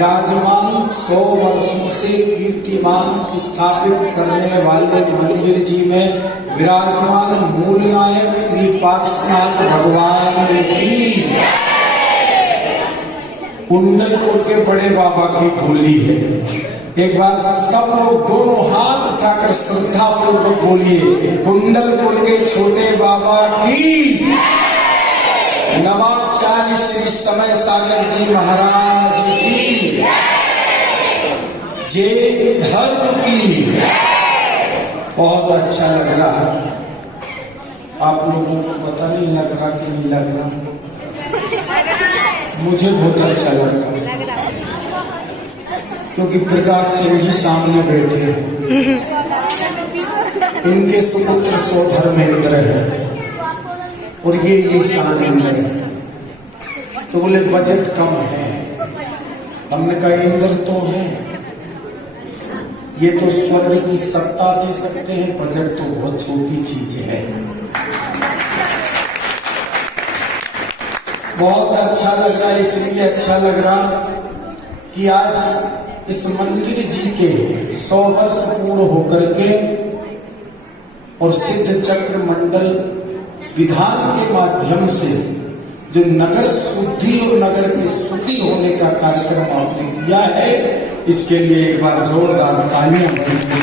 विराजमान 100 वर्षों से कीर्तिमान स्थापित करने वाले मंदिर जी में विराजमान मूल नायक श्री पार्श्वनाथ भगवान की कुंडलपुर के बड़े बाबा की होली है। एक बार सब लोग दोनों हाथ उठाकर श्रद्धा पूर्वक बोलिए, कुंडलपुर के छोटे बाबा की। नवाचार्य श्री समय सागर जी महाराज की जय, धर्म की। बहुत अच्छा लग रहा है। आप लोगों को पता नहीं लग रहा कि नहीं लग रहा? मुझे बहुत अच्छा लग रहा क्योंकि प्रकाश सिंह जी सामने बैठे हैं, इनके सुपुत्र सौधर्मेंद्र है और ये शामिल है। तो बोले बजट कम है। हमने कहा इंद्र तो है, ये तो स्वर्ग की सत्ता दे सकते हैं, बजट तो बहुत छोटी चीज है। बहुत अच्छा लग रहा है, इसलिए अच्छा लग रहा कि आज इस मंदिर जी के 100 वर्ष पूर्ण होकर के और सिद्ध चक्र मंडल विधान के माध्यम से जो नगर शुद्धि और नगर की स्तुति होने का कार्यक्रम आपने किया है, इसके लिए एक बार जोरदार तालियां बजाइए।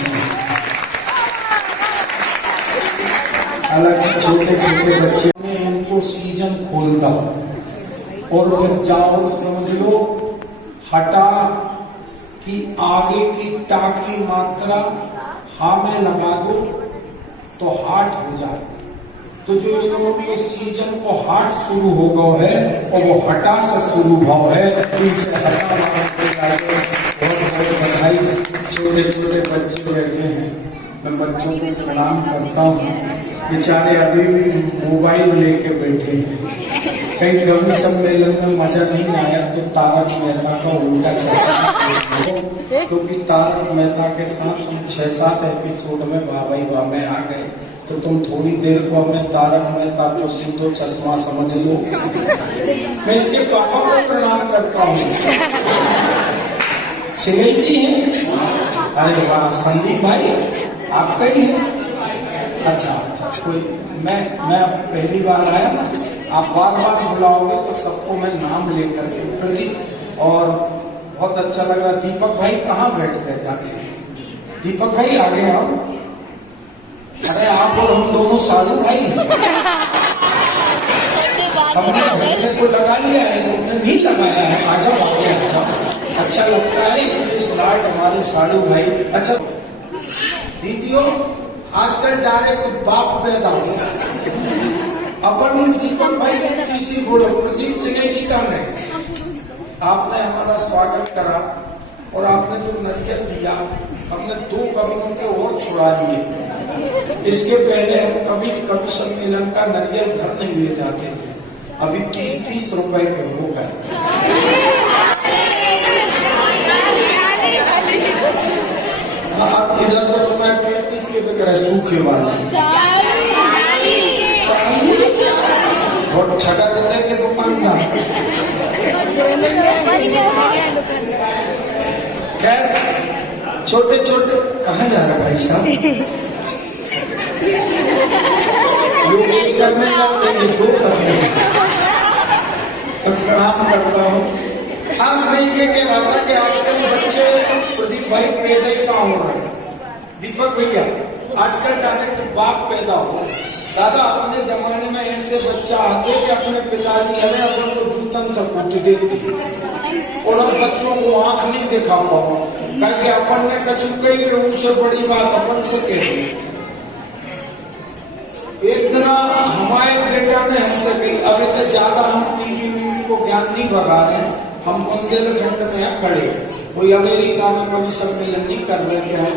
हालांकि छोटे छोटे बच्चे ने इनको सीजन खोलता और फिर जाओ समझ लो हटा कि आगे की टा की मात्रा हा में लगा दो तो हाट हो जाए। तो जो इन लोगों के सीजन को हाट शुरू हो गया है और वो हटा से शुरू भाव है, इसे हटा बधाई। छोटे छोटे बच्चे बैठे हैं, मैं बच्चों को प्रणाम करता हूँ। बेचारे अभी भी मोबाइल लेके बैठे हैं। कहीं कवि सम्मेलन में मजा नहीं आया तो तारक मेहता का उल्टा चश्मा, क्योंकि तारक मेहता के साथ हम 6-7 एपिसोड में वाह में आ गए, तो तुम थोड़ी देर को हमें तारक मेहता को सिंधु चश्मा समझ लो। मैं इसके पापा को प्रणाम करता हूँ। सुनील जी हैं? अरे वाह, संदीप भाई आपका ही है? अच्छा, कोई मैं पहली बार आया, आप बार बार बुलाओगे तो सबको मैं नाम लेकर के प्रदीप। और बहुत अच्छा लग रहा। दीपक भाई कहाँ बैठ गए जाके? दीपक भाई आ गए हम। अरे आप और हम दोनों साधु भाई हैं। हमने घंटे को लगा लिया है, तुमने नहीं लगाया है। आ जाओ आगे, अच्छा लगता है इतने स्लाट हमारे साधु भाई। अच्छा दीदियों, आजकल डायरेक्ट बाप पैदा हो अपन दीपक भाई को किसी बोलो, प्रदीप सिंह जी का है। आपने हमारा स्वागत करा और आपने जो नरियल दिया, हमने 2 करोड़ के और छुड़ा दिए। इसके पहले हम कभी सम्मेलन का नरियल घर नहीं ले जाते थे, अभी 30-30 रुपए के हो गए। आप इधर तो मैं 35 के बगैर सूखे वाले और ठगा देते के दुकानदार। खैर छोटे छोटे कहाँ जा रहा भाई साहब? योग करने जाते हैं, 2 करने प्रणाम करता हूँ। अब मैं ये कह रहा था कि आजकल बच्चे, प्रदीप भाई पैदा ही कहाँ हो रहे हैं? दीपक भैया, आजकल डायरेक्ट बाप पैदा हो। दादा अपने जमाने में ऐसे बच्चा आते कि अपने पिताजी हमें अपन को जूतन सब कुछ देती, और अब बच्चों को आंख नहीं दिखा पाओ, क्योंकि अपन ने कछु कही उनसे बड़ी बात अपन से कही। एक दिन हमारे बेटा ने हमसे कही, अभी तो ज्यादा हम टीवी को ज्ञान नहीं बगा रहे, हम बुंदेलखंड में खड़े, कोई अमेरिका में कभी सम्मेलन नहीं कर रहे हैं,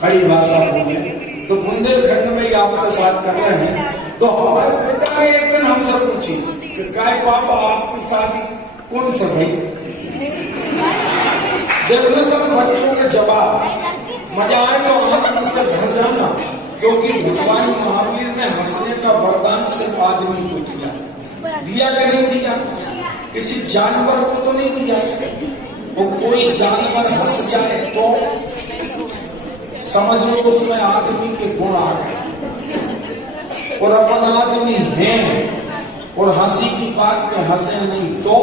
खड़ी भाषा बोले तो बुंदेलखंड में ही आपसे बात कर रहे हैं। तो हमारे बेटा ने एक दिन हमसे पूछी कि काय पापा आपकी शादी कौन से भाई? जब सब बच्चों के जवाब मजा आए तो आनंद से भर जाना, क्योंकि भगवान महावीर ने हंसने का वरदान सिर्फ आदमी को दिया, दिया कि नहीं दिया? किसी जानवर को तो नहीं दिया। तो कोई जानवर हंस जाए तो समझ लो उसमें आदमी के गुण आ गए। और अपन आदमी हैं और हंसी की बात पे हंसे नहीं तो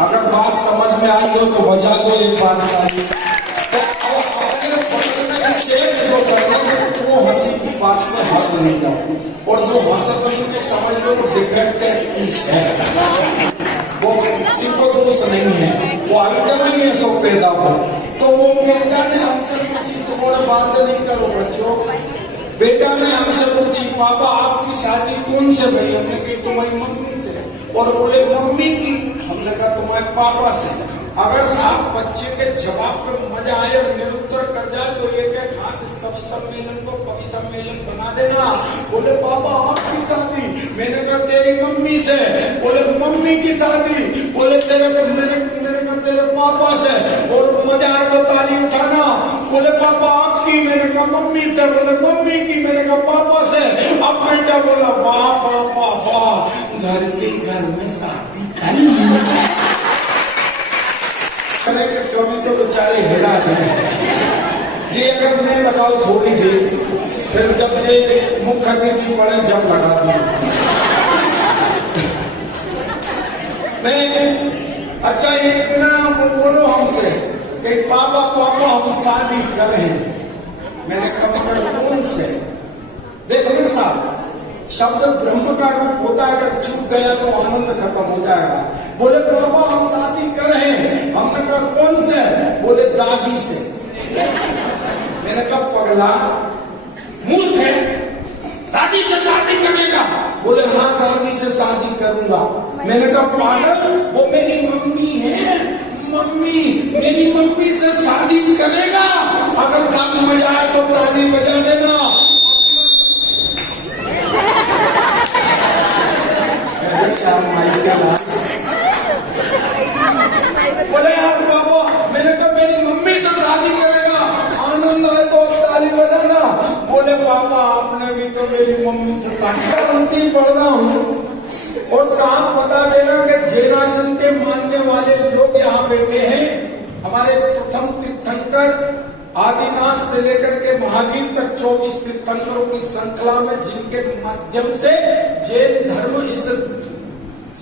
अगर बात समझ में आई हो तो बजा दो एक बात आई। तो अपने बगल में शेर जो कर वो हंसी की बात में हंस नहीं जाओ, और जो हंस में समझ लो वो डिफेक्टेड पीस है, वो इनको दोष नहीं है, वो आइटम ही है सब पैदा हो। तो वो बेटा ने हमसे पूछी, तुम्हारा बात नहीं करो बच्चों, बेटा ने हमसे पूछी पापा आपकी शादी कौन से भई? हमने कही तुम्हारी मम्मी से। और बोले मम्मी की? हमने कहा तुम्हारे पापा से। अगर साहब बच्चे के जवाब पे मजा आए और निरुत्तर कर जाए तो ये क्या खात इस कवि सम्मेलन को कवि सम्मेलन बना देना। बोले पापा आपकी शादी? मैंने कहा तेरी मम्मी से। बोले मम्मी की शादी? बोले तेरे पापा से। और मजा आए तो ताली उठाना। बोले पापा आपकी? मैंने कहा मम्मी से। बोले मम्मी की? मैंने कहा पापा से। अब बेटा बोला वाह वाह वाह वाह, घर के घर में शादी करी। कभी तो बेचारे हेरा जाए जी, अगर मैं लगाओ थोड़ी देर, फिर जब ये मुख्य अतिथि पड़े जब लगा दी मैं। अच्छा इतना बोलो हमसे कि पापा पापा हम शादी करें। मैंने कहा कौन से? देखो साहब, शब्द ब्रह्म का रूप होता है, अगर चूक गया तो आनंद खत्म हो जाएगा। बोले पापा हम शादी कर रहे हैं। हमने कहा कौन से? बोले दादी से। मैंने कहा पगला मूर्ख है, दादी से शादी करेगा? बोले हाँ दादी से शादी करूंगा। मैंने कहा पागल, वो मेरी मम्मी है, मम्मी मेरी मम्मी से शादी करेगा? अगर ताली मजा आए तो ताली बजा देना। बोले यार बाबा, मैंने कहा मेरी मम्मी से शादी करेगा, आनंद आए तो ताली बजाना। बोले पापा आपने भी तो मेरी मम्मी से शादी पढ़ रहा हूँ। और साहब बता देना कि जैनाज़म के मानने वाले लोग यहाँ बैठे हैं। हमारे प्रथम तीर्थंकर आदिनाथ से लेकर के महावीर तक 24 तीर्थंकरों की श्रृंखला में, जिनके माध्यम से जैन धर्म इस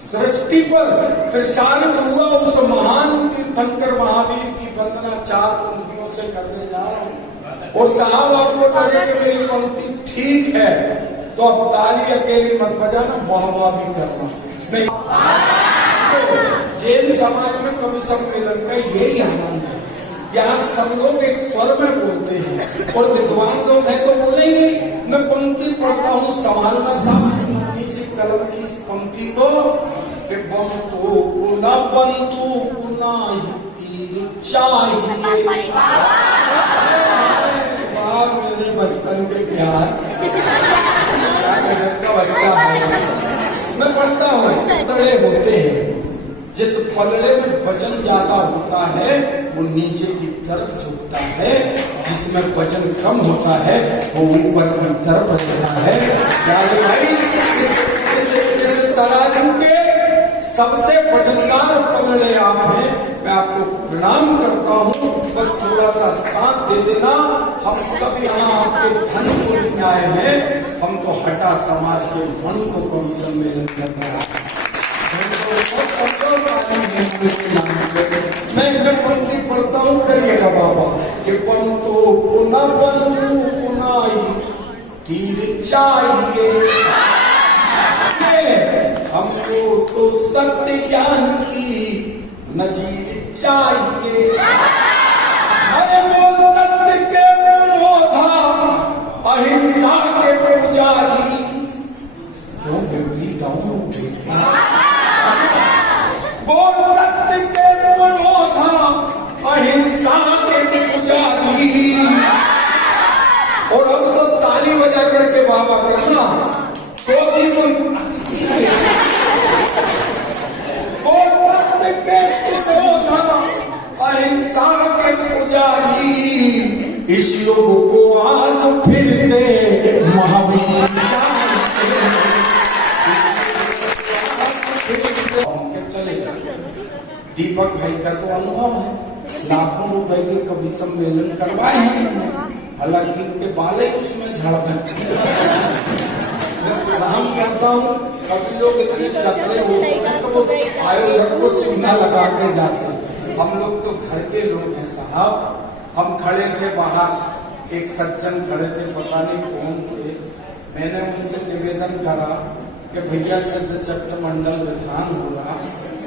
सृष्टि पर प्रसारित हुआ, उस महान तीर्थंकर महावीर की वंदना 4 पंक्तियों से करने जा रहा हूँ। और साहब आपको लगे कि मेरी पंक्ति ठीक है तो अब ताली अकेली मत बजाना, वाह वाह भी करना नहीं। जैन समाज में कवि सम्मेलन का यही आनंद है। यहाँ सब लोग एक स्वर में बोलते हैं और विद्वान लोग हैं तो बोलेंगे। मैं पंक्ति पढ़ता हूँ, संभालना साहब इसी कलम की इस पंक्ति को, बंतु पुना बंतु पुना चाहिए। मेरे बचपन के प्यार का बच्चा है। मैं पढ़ता हूँ, तड़े होते हैं, जिस पलड़े में वजन ज्यादा होता है वो नीचे की तरफ झुकता है, जिसमें वजन कम होता है वो ऊपर की तरफ झुकता है। भाई इस तराजू के सबसे वजनदार पलड़े आप हैं, मैं आपको प्रणाम करता हूँ। बस थोड़ा सा साथ दे देना। हम सब यहाँ आपके धन को लेने आए हैं, हम तो हटा समाज के मन को कवि सम्मेलन करना है। मैं पंक्ति पढ़ता हूँ, करिएगा बाबा कि पंतो पुना बंधु पुनाई तीर चाहिए। हमको तो सत्य ज्ञान की नजीर चाहिए। अरे वो सत्य के पुरोधा अहिंसा के पुजारी। क्यों बेटी डाउन? वो सत्य के पुरोधा अहिंसा के पुजारी। और अब तो ताली बजा करके बाबा कहना तो जीवन अहिंसा के पुजारी। इस युग को आज फिर से महावीर चलेगा। दीपक भाई का तो अनुभव है, लाखों रुपए के कभी सम्मेलन करवाए हैं मैंने, हालांकि उनके बाले उसमें झड़ गए। प्रणाम करता हूँ, कभी लोग इतने चतरे होते हैं तो वो आयोजक को चूना लगा के जाते हैं। हम लोग तो घर के लोग हैं साहब। हम खड़े थे बाहर, एक सज्जन खड़े थे, पता नहीं कौन थे। मैंने उनसे निवेदन करा कि भैया सिद्ध चक्र मंडल विधान हो रहा,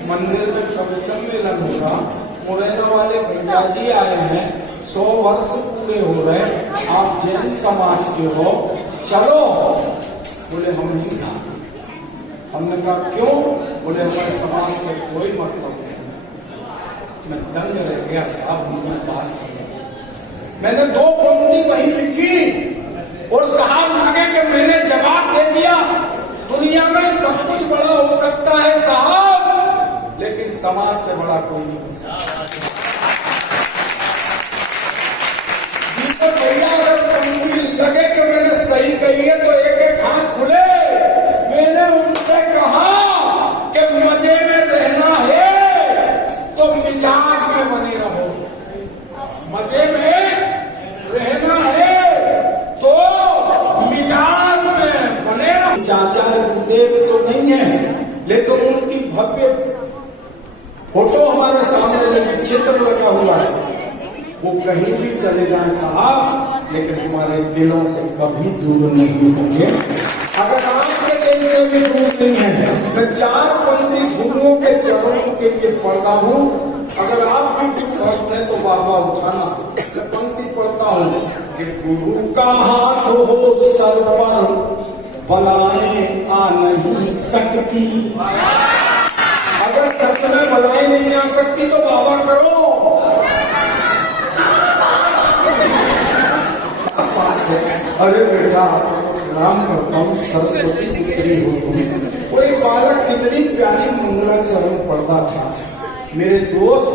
मंदिर में कवि सम्मेलन हो रहा, मुरैना वाले भैया जी आए हैं, 100 वर्ष पूरे हो रहे, आप जैन समाज के हो, चलो। बोले हम नहीं कहा। हमने कहा क्यों? बोले हमारे समाज से कोई मतलब नहीं। मैं दंग रह गया साहब, उनकी बात सुनी। मैंने 2 पंक्ति वही लिखी और साहब लगे कि मैंने जवाब दे दिया। दुनिया में सब कुछ बड़ा हो सकता है साहब, लेकिन समाज से बड़ा कोई नहीं हो सकता। जिसको भैया अगर पंक्ति लगे कि मैंने सही कही है तो एक एक हाथ खुले। मैंने उनसे कहा कि मजे में रहना है तो मिजाज में बने रहो, मजे में रहना है तो मिजाज में बने रहो। चाचा गुरुदेव तो नहीं है, लेकिन उनकी भव्य फोटो हमारे सामने लेकिन चित्र लगा हुआ है। वो कहीं भी चले जाए साहब, लेकिन हमारे दिलों से कभी दूर नहीं होंगे। अगर आपके दिल से भी दूर नहीं है, मैं 4 पंक्ति गुरुओं के चरणों के लिए पढ़ता हूँ। अगर आप भी कुछ भक्त हैं तो बाबा उठाना। मैं पंक्ति पढ़ता हूँ कि गुरु का हाथ हो सर पर, बलाएं आ नहीं सकती। अगर सच में बलाएं नहीं आ सकती तो बाबा करो। अरे बेटा प्रणाम करता हूँ, सरस्वती पुत्री हो तुम। कोई बालक कितनी प्यारी मंगलाचरण पढ़ता था। मेरे दोस्त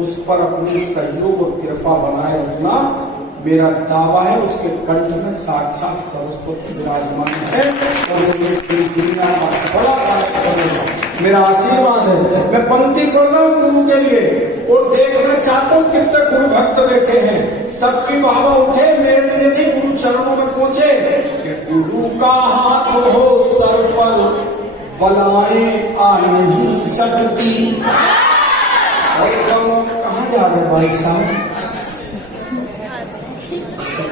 उस पर अपनी सहयोग और कृपा बनाए रखना। मेरा दावा है उसके कंठ में साक्षात सरस्वती विराजमान है और दुनिया का बड़ा कार्य करेगा। मेरा आशीर्वाद है। मैं पंक्ति कर रहा हूँ गुरु के लिए और देखना चाहता हूँ कितने गुरु भक्त बैठे हैं। सबकी बाबा उठे, मेरे लिए नहीं, गुरु चरणों में पहुंचे। गुरु का हाथ हो सर पर, बलाएं आ नहीं सकती। और कहाँ जा रहे भाई साहब?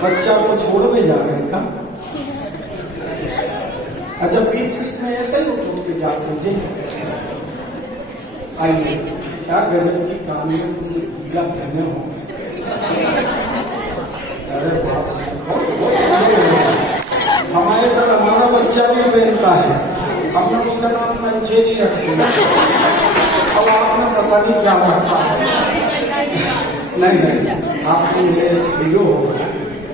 बच्चा को छोड़ में जा रहे हैं का? अच्छा, बीच बीच में ऐसे ही उठ के जाते थे। आइए, क्या गजब की कहानी है, तुम गीला पहने हो। अरे बाप, हमारे घर हमारा बच्चा भी पहनता है, हमने उसका नाम मंचेरी रख दिया। अब आपने पता नहीं क्या रखा। नहीं नहीं, आपको मेरे स्त्रियों हो गया,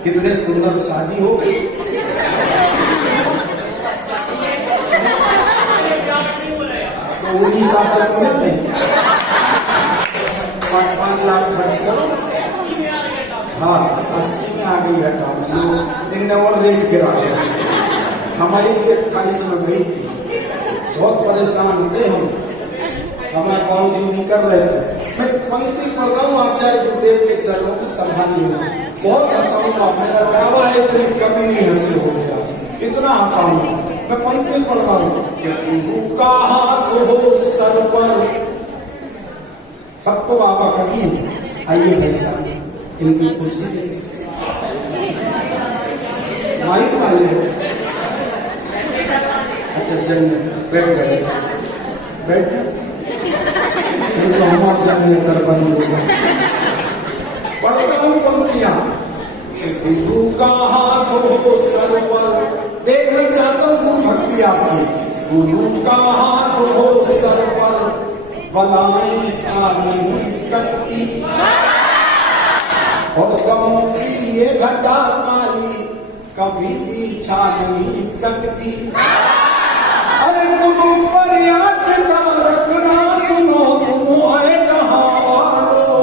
कितने सुंदर शादी हो गई। तो उड़ीसा से मिलते 5-5 लाख खर्च करो। हाँ, 80 में आ गई हटा, इनने और रेट गिरा दिया। हमारी 41 में गई थी, बहुत परेशान थे हम, हमारे बाउंड्री नहीं कर रहे थे। मैं पंक्ति कर रहा हूँ आचार्य गुरुदेव के चरणों की संभाली में। बहुत हंसाऊंगा, मेरा दावा है इतनी कभी नहीं हंसे हो गया, इतना हंसाऊंगा। मैं पंक्ति पढ़ रहा हूँ, गुरु का हाथ हो सर पर। सबको बाबा कहीं आइए भाई साहब, इनकी कुर्सी माइक वाले हो। अच्छा जन बैठ गए, बैठ कर बंद हो गया। पढ़ता हूँ पंक्तियां। गुरु का हाथ हो सर पर, देखना चाहता हूँ गुरु भक्ति आपकी। गुरु का हाथ हो सर पर, बलाएं आ नहीं सकती। और गमों की ये घटा काली कभी भी छा नहीं सकती। अरे गुरु पर याद रखना, सुनो तुम आए जहां वालो।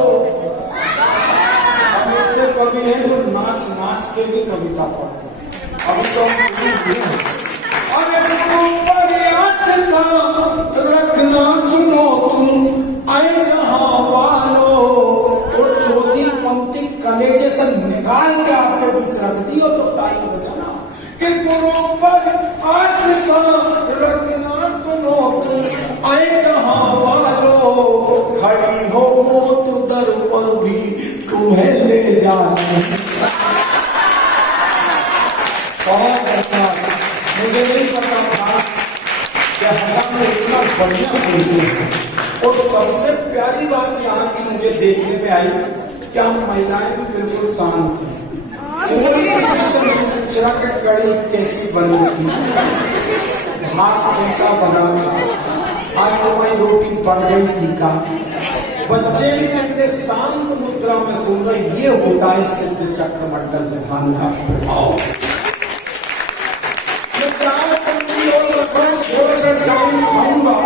अब ऐसे कवि है जो नाच नाच के भी कविता पढ़ते। अभी तो अरे गुरु पर याद रखना, सुनो तुम आए रख दियो तो ताई बजाना कि गुरु पर आज का रखना सुनो आए जहां वालों खड़ी हो मौत दर पर भी तुम्हें ले जाना। मुझे नहीं पता था कि हमारे इतना बढ़िया बोलते हैं। और सबसे प्यारी बात यहाँ की मुझे देखने में आई कि हम महिलाएं भी बिल्कुल शांत हैं। कड़ी कैसी बनी थी, भात कैसा बना, आज तुम्हारी रोटी बन गई थी का। बच्चे भी कितने शांत मुद्रा में सुन रहे। ये होता है सिद्ध चक्र मंडल ध्यान का प्रभाव। छोड़कर जाऊं खाऊंगा,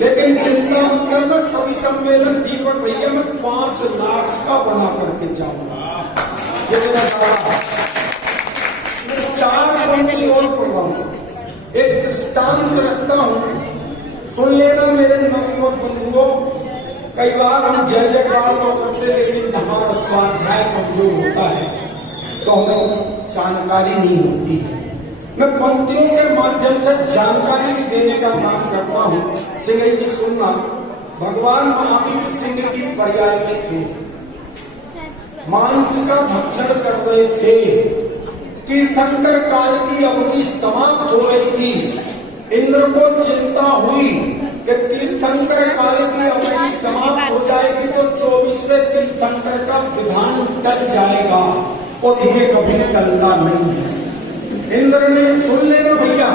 लेकिन चिंता करना कवि सम्मेलन दीपक भैया मैं 5 लाख का बना करके जाऊंगा। ये मेरा दावा। 4 पंक्ति और पढ़ रहा हूं, एक दृष्टांत रखता हूं, सुन लेना मेरे नवयुवक बंधुओं। कई बार हम जय जयकार तो करते, लेकिन हमारा स्वाध्याय कमजोर होता है तो हमें जानकारी नहीं होती है। मैं पंक्तियों के माध्यम से जानकारी भी देने का काम करता हूँ। सिंह जी सुनना, भगवान महावीर सिंह की पर्याय में थे, मांस का भक्षण कर रहे थे। तीर्थंकर काल की अवधि समाप्त हो रही थी। इंद्र को चिंता हुई कि तीर्थंकर काल की अवधि समाप्त हो जाएगी तो 24वें तीर्थंकर का विधान टल जाएगा, और ये कभी टलता नहीं है। इंद्र ने, सुन लेना भैया,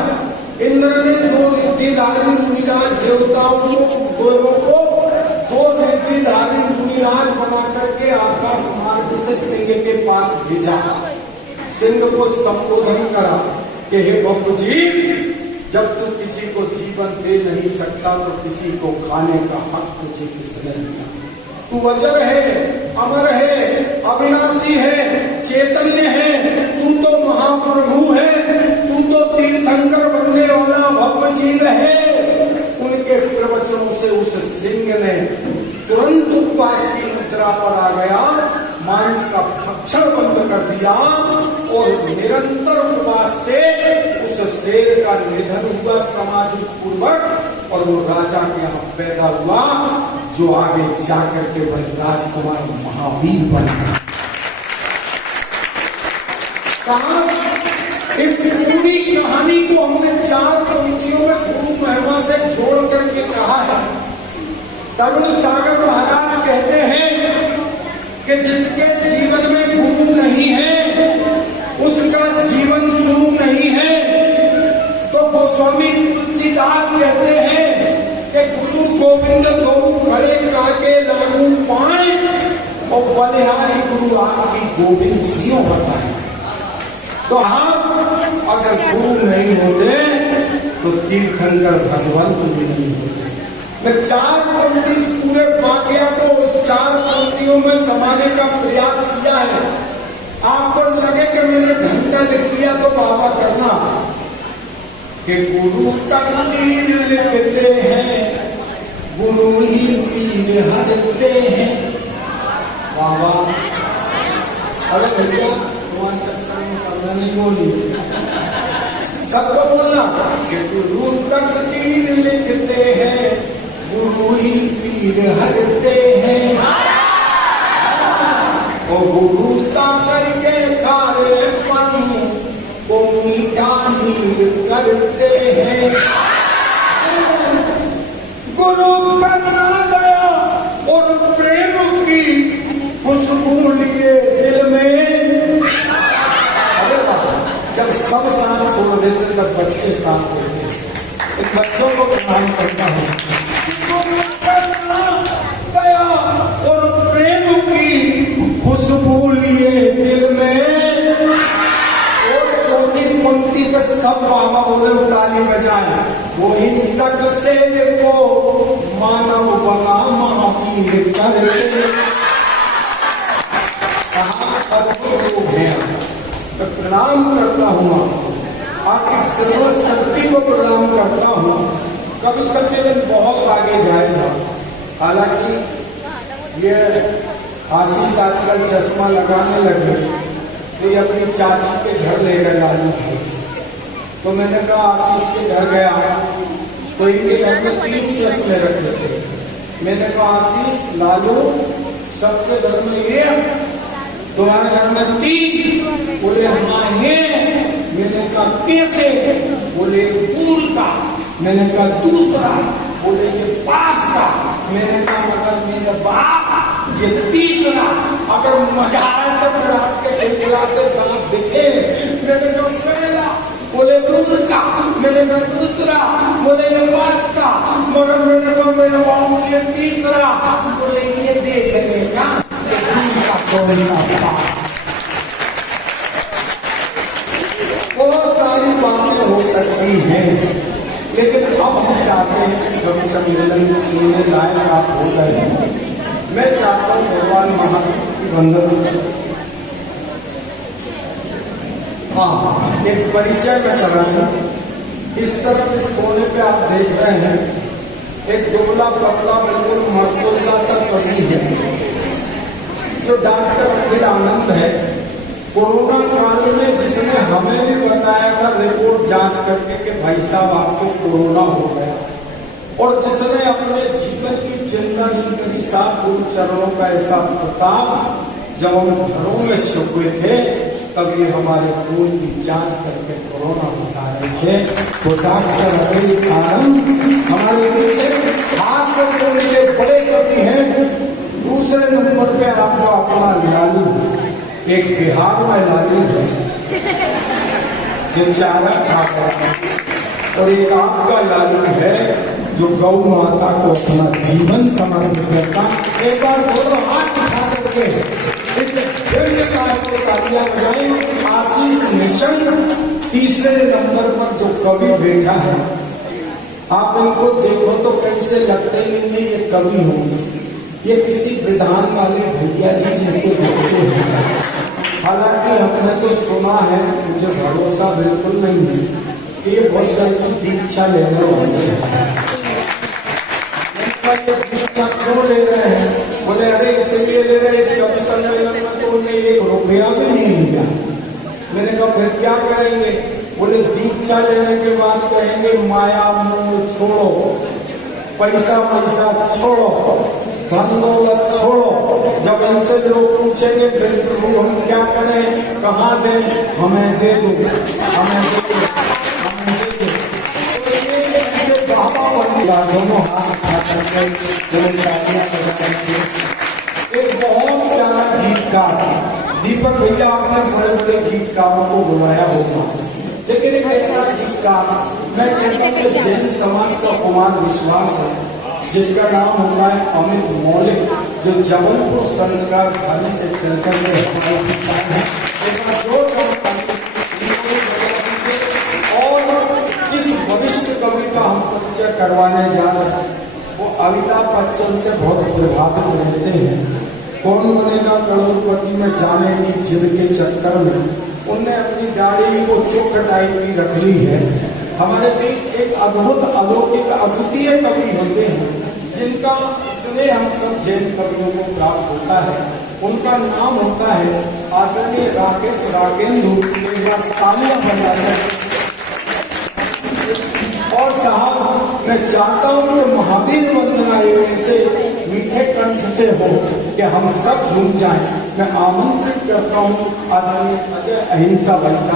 इंद्र ने 2 रिद्धिधारी मुनिराज देवताओं को 2 रिद्धिधारी मुनिराज बना करके आकाश मार्ग से सिंह के पास भेजा। सिंह को संबोधन करा कि हे बब्बू जी, जब तू किसी को जीवन दे नहीं सकता तो किसी को खाने का हक तुझे किसने दिया? तू अजर है, अमर है, अविनाशी है, चैतन्य है, तू तो महाप्रभु है, तू तो तीर्थंकर बनने वाला भव्य जीव है। उनके प्रवचनों से उस सिंह ने तुरंत उपवास की मुद्रा पर आ गया, मांस का भक्षण बंद कर दिया, और निरंतर उपवास से उस शेर का निधन हुआ समाधि पूर्वक, और वो राजा के यहाँ पैदा हुआ, जो आगे जाकर के वह राजकुमार महावीर बन गया। इस पूरी कहानी को हमने 4 पंक्तियों में गुरु महिमा से जोड़ करके कहा है। तरुण सागर महाराज कहते हैं कि जिसके जीवन में गुरु नहीं है उसका जीवन शुरू नहीं है। तो गोस्वामी तुलसीदास कहते हैं कि गुरु गोविंद दो खड़े काके लागू पाए, और बलिहारी गुरु आपकी गोविंद क्यों बताए। तो आप अगर गुरु नहीं होते तो तीर्थंकर भगवंत भी नहीं होते। मैं 4 पंक्ति पूरे वाक्य को उस 4 पंक्तियों में समाने का प्रयास किया है। आपको लगे कि मैंने घंटा लिख दिया तो बाबा करना कि गुरु का तीर लिखते हैं, गुरु ही तीर हरते हैं। बाबा अरे भैया नहीं बोली, सबको बोलना कि गुरु तक तीर लिखते हैं, गुरु ही तीर हरते हैं। और गुरु सागर के खारे पन को मीठा नीर करते हैं। गुरु करना दया और प्रेम की खुशबू लिए दिल में। जब सब साथ छोड़ देते तब बच्चे साथ होते। इन बच्चों को प्रणाम करता हूँ। दया और प्रेम की खुशबू लिए दिल में। और 4थी पंक्ति पे सब बाबा बोले ताली बजाए। वो हिंसक शेर को मानव बना महावीर करके। मैं प्रणाम करता हूँ, आपकी सर्वशक्ति को प्रणाम करता हूँ। कभी सम्मेलन बहुत आगे जाएगा। हालांकि ये आशीष आजकल चश्मा लगाने लगे तो ये अपनी चाची के घर ले गए लालू भाई। तो मैंने कहा आशीष के घर गया, तो इनके घर में 3 शस्त्र रखे थे। मैंने कहा आशीष लालू सबके घर में ये, तुम्हारे घर में 3। बोले हाँ है। मैंने कहा कैसे? बोले दूर का। मैंने कहा दूसरा। बोले ये पास का। मैंने कहा मगर मेरे बाप ये तीसरा। अगर मजा आए तो फिर आपके खिलाते दांत दिखे। मैंने कहा पहला। बोले दूर का। मैंने कहा दूसरा। बोले ये पास का। मगर मैंने कहा मेरे बाप ये तीसरा। बोले ये देखने का बहुत सारी बातें हो सकती हैं, लेकिन अब हम चाहते हैं कि कवि सम्मेलन सुनने लायक आप हो गए। मैं चाहता हूँ भगवान महावीर की वंदना। हाँ, एक परिचय में कराना। इस तरफ इस कोने पे आप देख रहे हैं एक दुबला पतला बिल्कुल मर्दुल्ला सा कवि है जो डॉक्टर अखिल आनंद है। कोरोना काल में जिसने हमें भी बताया था रिपोर्ट जांच करके कि भाई साहब आपको कोरोना हो गया, और जिसने अपने जीवन की चिंता नहीं करी, साथ गुरु चरणों का ऐसा प्रताप, जब हम घरों में छुपे थे तब ये हमारे खून की जांच करके कोरोना बता रहे थे। तो डॉक्टर आनंद हमारे पीछे हाथ करने के बड़े कवि हैं। दूसरे नंबर पे आपको अपना लालू, एक बिहार में लालू है जो चारा खाता है, और एक आपका लालू है जो गौ माता को अपना जीवन समर्पित करता। एक बार दोनों हाथ उठा करके इस फिल्म का तालियां बजाएं। आशीष निशंक तीसरे नंबर पर जो कवि बैठा है, आप इनको देखो तो कैसे लगते नहीं है ये कवि होंगे, ये किसी विधान वाले भैया जी जैसे लगते हैं। हालांकि हमने तो सुना है, मुझे भरोसा बिल्कुल नहीं है, ये बहुत जल्दी दीक्षा लेने वाले हैं। दीक्षा क्यों ले रहे हैं? बोले अरे इसलिए ले रहे, इस कवि सम्मेलन में तो उन्हें 1 रुपया भी नहीं लिया। मैंने कहा फिर क्या करेंगे? बोले दीक्षा लेने के बाद कहेंगे माया मोह छोड़ो, पैसा पैसा छोड़ो, धन दौलत छोड़ो। जब इनसे लोग पूछेंगे फिर प्रभु हम क्या करें, कहाँ दें? हमें दे दो, हमें दे दो, हमें दे दो। ऐसे बाबा बन गया, दोनों हाथ उठा करके एक बहुत प्यारा गीतकार दीपक भैया, आपने बड़े बड़े गीतकारों को बुलाया होगा, लेकिन एक ऐसा गीतकार मैं कहता हूँ कि जैन समाज का कुमार विश्वास है, जिसका नाम होता है अमित मौलिक, जो जबलपुर संस्कार थाने से चलकर के और जिस वरिष्ठ कवि का हम परिचय करवाने जा रहे हैं वो अमिताभ बच्चन से बहुत प्रभावित रहते हैं। कौन बनेगा करोड़पति में जाने की जिद के चक्कर में उनने अपनी गाड़ी को चौकटाई की रख ली है। हमारे बीच एक अद्भुत अलौकिक अद्वितीय कवि होते हैं जिनका स्नेह हम सब जैन कवियों को प्राप्त होता है। उनका नाम होता है आदरणीय राकेश रागेंदु। तालियां बजाकर। और साहब मैं चाहता हूँ कि महावीर वंदना ऐसे मीठे कंठ से हो कि हम सब झूम जाएं। मैं आमंत्रित करता हूँ आदरणीय अजय अहिंसा भाई साहब।